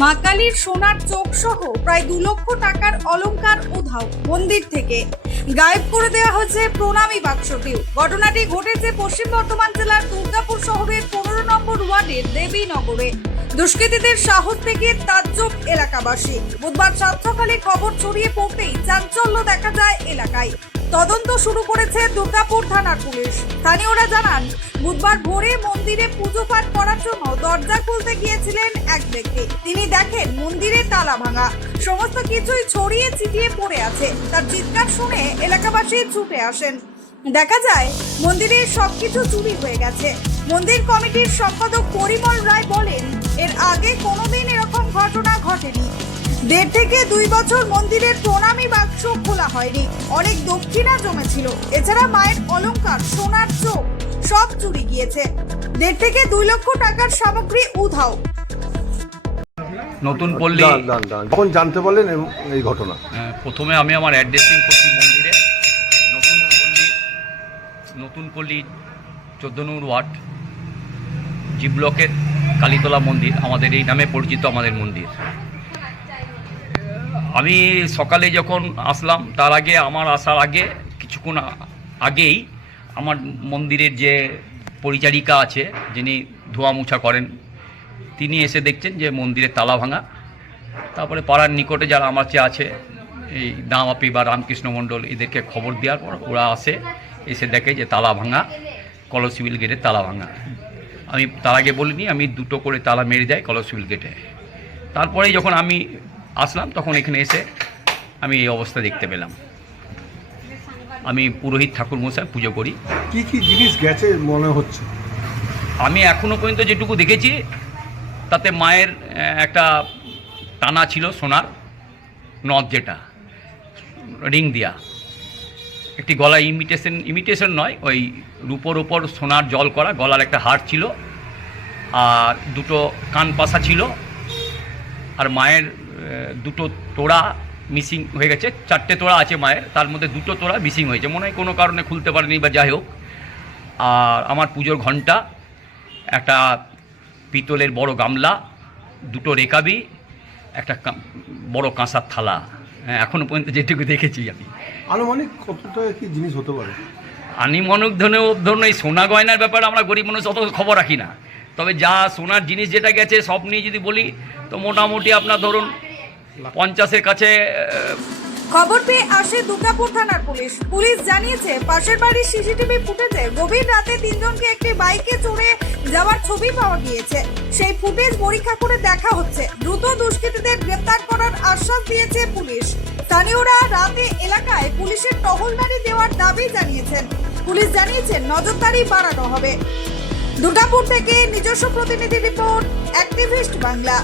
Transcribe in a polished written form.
মা কালীর সোনার চোখ সহ প্রায় 2 লক্ষ টাকার অলংকার উধাও মন্দির থেকে গায়েব করে দেওয়া হয়েছে প্রণামী বাক্সটিও। ঘটনাটি ঘটেছে পশ্চিম বর্ধমান জেলার দুর্গাপুর শহরের 15 নম্বর ওয়ার্ডের দেবীনগরে। দুষ্কৃতীদের সাহস থেকে তাজ্জব এলাকাবাসী। বুধবার সাত সকালে খবর ছড়িয়ে পড়তেই চাঞ্চল্য দেখা যায় এলাকায়। তদন্ত শুরু করেছে দুর্গাপুর থানার পুলিশ। স্থানীয়রা জানান, বুধবার ভোরে মন্দিরে পুজো পাঠ করার জন্য দরজা খুলতে গিয়েছিলেন এক ব্যক্তি। তিনি দেখেন মন্দিরে তালা ভাঙা, সমস্ত কিছুই ছড়িয়ে ছিটিয়ে পড়ে আছে। তার চিৎকার শুনে এলাকাবাসী ছুটে আসেন। দেখা যায় মন্দিরের সবকিছু চুরি হয়ে গেছে। মন্দির কমিটির সম্পাদক পরিমল রায় বলেন, এর আগে কোনোদিন এরকম ঘটনা ঘটেনি। 1.5 থেকে 2 বছর মন্দিরের প্রণামী বাক্স খোলা হয়নি। অনেক দক্ষিণা জমেছিল। এছাড়া মায়ের অলংকার, সোনার চোখ সব চুরি গিয়েছে। 1.5 থেকে 2 লক্ষ টাকার সামগ্রী উধাও। নতুন পল্লী কখন জানতে পারলেন এই ঘটনা? প্রথমে আমি আমার অ্যাড্রেসিং করছি মন্দিরে। নতুন পল্লী 14 নম্বর ওয়ার্ড, জি ব্লকের কালীতলা মন্দির, আমাদের এই নামে পরিচিত আমাদের মন্দির। আমি সকালে যখন আসলাম, তার আগে আমার আসার আগে কিছুক্ষণ আগেই আমার মন্দিরের যে পরিচারিকা আছে, যিনি ধোয়া মোছা করেন, তিনি এসে দেখছেন যে মন্দিরের তালা ভাঙা। তারপরে পাড়ার নিকটে যারা আমার চেয়ে আছে, এই দামাপি বা রামকৃষ্ণ মণ্ডল, এদেরকে খবর দেওয়ার পর ওরা এসে দেখে যে তালা ভাঙা, কলসিবিল গেটের তালা ভাঙা। আমি তার আগে বলিনি, আমি 2টো করে তালা মেরে দেয় কলসিবিল গেটে। তারপরে যখন আমি আসলাম, তখন এখানে এসে আমি এই অবস্থা দেখতে পেলাম। আমি পুরোহিত ঠাকুর মশাই পুজো করি। কি কি জিনিস গেছে মনে হচ্ছে? আমি এখনও পর্যন্ত যেটুকু দেখেছি, তাতে মায়ের একটা টানা ছিল সোনার নথ, যেটা রিং দিয়া, একটি গলায় ইমিটেশন নয়, ওই রূপোর ওপর সোনার জল করা গলার একটা হার ছিল, আর 2টো কান পাশা ছিল, আর মায়ের 2টো তোড়া মিসিং হয়ে গেছে। 4টে তোড়া আছে মায়ের, তার মধ্যে 2টো তোড়া মিসিং হয়েছে, মনে হয় কোনো কারণে খুলতে পারেনি বা যাই হোক। আর আমার পুজোর ঘণ্টা, একটা পিতলের বড় গামলা, 2টো রেকাবি, একটা বড় কাঁসার থালা। এখনও পর্যন্ত যেটুকু দেখেছি আমি। আনুমানিক কতটা কি জিনিস হতে পারে? আনুমানিক ধরুন এই সোনা গয়নার ব্যাপারে আমরা গরিব মানুষ অত খবর রাখি না, তবে যা সোনার জিনিস যেটা গেছে সব নিয়ে যদি বলি, তো মোটামুটি আপনার ধরুন 50-এর কাছে। খবর পেয়ে আসে দুর্গাপুর থানার পুলিশ। পুলিশ জানিয়েছে, পাশের বাড়ির সিসিটিভি ফুটেজে গভীর রাতে 3 জনকে একটি বাইকে চড়ে যাওয়ার ছবি পাওয়া গিয়েছে। সেই ফুটেজ পরীক্ষা করে দেখা হচ্ছে। দ্রুত দুষ্কৃতীদের গ্রেফতার করার আশ্বাস দিয়েছে পুলিশ। স্থানীয়রা রাতে এলাকায় পুলিশের টহলদারি দেওয়ার দাবি জানিয়েছেন। পুলিশ জানিয়েছেন, নজরদারি বাড়ানো হবে। দুর্গাপুর থেকে নিজস্ব প্রতিনিধি রিপোর্ট, অ্যাক্টিভিস্ট বাংলা।